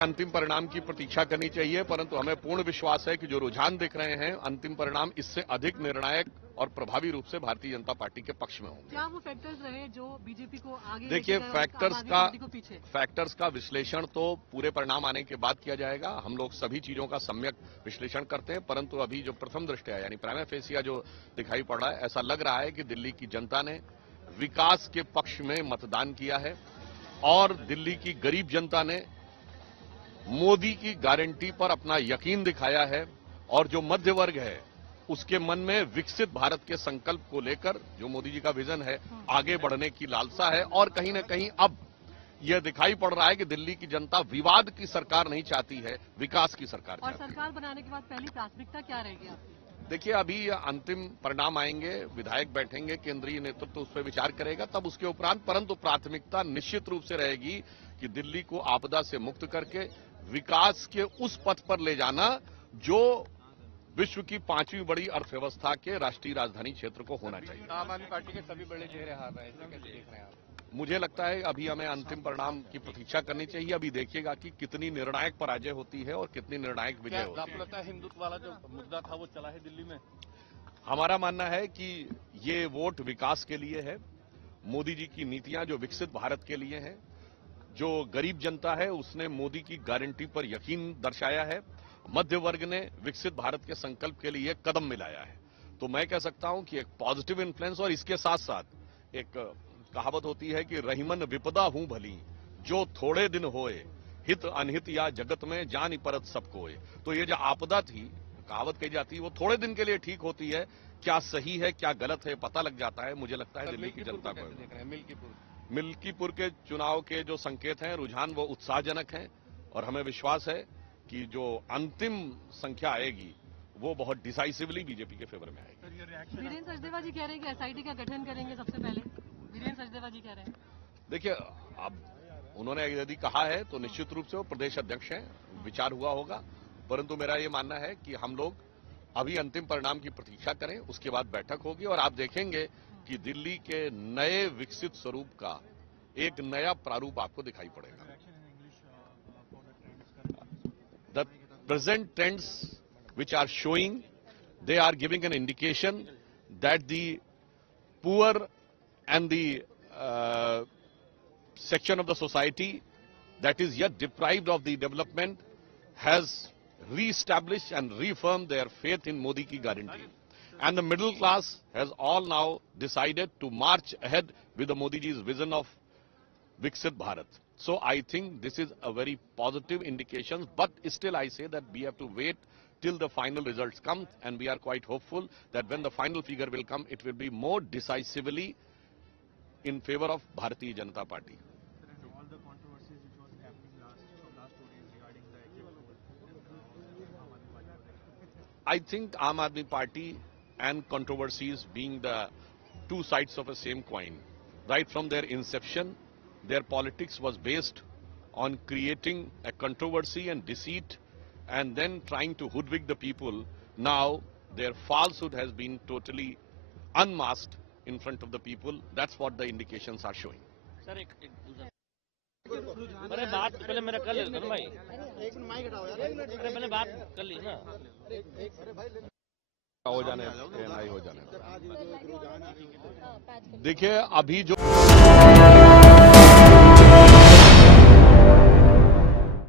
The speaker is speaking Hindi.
अंतिम परिणाम की प्रतीक्षा करनी चाहिए, परंतु हमें पूर्ण विश्वास है कि जो रुझान दिख रहे हैं अंतिम परिणाम इससे अधिक निर्णायक और प्रभावी रूप से भारतीय जनता पार्टी के पक्ष में होंगे। क्या वो फैक्टर्स रहे जो बीजेपी को आगे देखिए, फैक्टर्स का विश्लेषण तो पूरे परिणाम आने के बाद किया जाएगा। हम लोग सभी चीजों का सम्यक विश्लेषण करते हैं, परंतु अभी जो प्रथम दृष्टया यानी प्राइमा फेसिया जो दिखाई पड़ रहा है, ऐसा लग रहा है कि दिल्ली की जनता ने विकास के पक्ष में मतदान किया है और दिल्ली की गरीब जनता ने मोदी की गारंटी पर अपना यकीन दिखाया है और जो मध्य वर्ग है उसके मन में विकसित भारत के संकल्प को लेकर जो मोदी जी का विजन है आगे बढ़ने की लालसा है। और कहीं न कहीं अब यह दिखाई पड़ रहा है कि दिल्ली की जनता विवाद की सरकार नहीं चाहती है, विकास की सरकार चाहती है। और सरकार बनाने के बाद पहली प्राथमिकता क्या रहेगी आपकी? देखिए, अभी अंतिम परिणाम आएंगे, विधायक बैठेंगे, केंद्रीय नेतृत्व उस पर विचार करेगा, तब उसके उपरांत, परंतु प्राथमिकता निश्चित रूप से रहेगी कि दिल्ली को आपदा से मुक्त करके विकास के उस पथ पर ले जाना जो विश्व की 5वीं बड़ी अर्थव्यवस्था के राष्ट्रीय राजधानी क्षेत्र को होना चाहिए। आम आदमी पार्टी के सभी बड़े चेहरे हार रहे हैं, इसे कैसे देख रहे हैं आप? मुझे लगता है अभी हमें अंतिम परिणाम की प्रतीक्षा करनी चाहिए। अभी देखिएगा कि कितनी निर्णायक पराजय होती है और कितनी निर्णायक विजय होती है। आपको लगता है हिंदुत्व वाला जो मुद्दा था वो चला है दिल्ली में? हमारा मानना है कि ये वोट विकास के लिए है, मोदी जी की नीतियां जो विकसित भारत के लिए हैं, जो गरीब जनता है उसने मोदी की गारंटी पर यकीन दर्शाया है, मध्य वर्ग ने विकसित भारत के संकल्प के लिए कदम मिलाया है। तो मैं कह सकता हूं कि एक पॉजिटिव इन्फ्लुएंस, और इसके साथ साथ एक कहावत होती है कि रहीमन विपदा हूं भली जो थोड़े दिन होए, हित अनहित या जगत में जान परत सब कोय। तो ये जो आपदा थी, कहावत कही जाती है, वो थोड़े दिन के लिए ठीक होती है, क्या सही है क्या गलत है पता लग जाता है। मुझे लगता है दिल्ली की जनता को मिल्कीपुर के चुनाव के जो संकेत हैं, रुझान, वो उत्साहजनक हैं और हमें विश्वास है कि जो अंतिम संख्या आएगी वो बहुत डिसाइसिवली बीजेपी के फेवर में आएगी। वीरेंद्र सचदेवा जी कह रहे हैं कि एसआईटी का गठन करेंगे सबसे पहले। वीरेंद्र सचदेवा जी कह रहे हैं। देखिए, अब उन्होंने यदि कहा है तो निश्चित रूप से वो प्रदेश अध्यक्ष हैं, विचार हुआ होगा, परंतु मेरा ये मानना है कि हम लोग अभी अंतिम परिणाम की प्रतीक्षा करें, उसके बाद बैठक होगी और आप देखेंगे कि दिल्ली के नए विकसित स्वरूप का एक नया प्रारूप आपको दिखाई पड़ेगा। The present trends which are showing, they are giving an indication that the poor and the section of the society that is yet deprived of the development has re-established and reaffirmed their faith in Modi ki guarantee. And the middle class has all now decided to march ahead with the Modi ji's vision of Viksit Bharat. So I think this is a very positive indication, but still I say that we have to wait till the final results come, and we are quite hopeful that when the final figure will come, it will be more decisively in favor of Bharatiya Janata Party. All the controversies which was happening last 2 days regarding the exit poll, I think Aam Aadmi Party and controversies being the two sides of a same coin. Right from their inception, their politics was based on creating a controversy and deceit and then trying to hoodwink the people. Now their falsehood has been totally unmasked in front of the people. That's what the indications are showing. Sir अरे बात पहले मेरा कर लेना भाई, एक मिनट माइक हटाओ यार, अरे पहले बात कर ली ना, हो जाने देखिए अभी जो